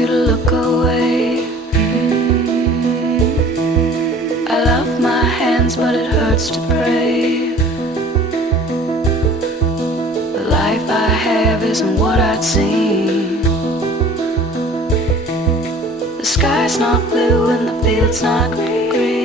you to look away. I love my hands, but it hurts to pray. The life I have isn't what I'd seen. The sky's not blue and the field's not green.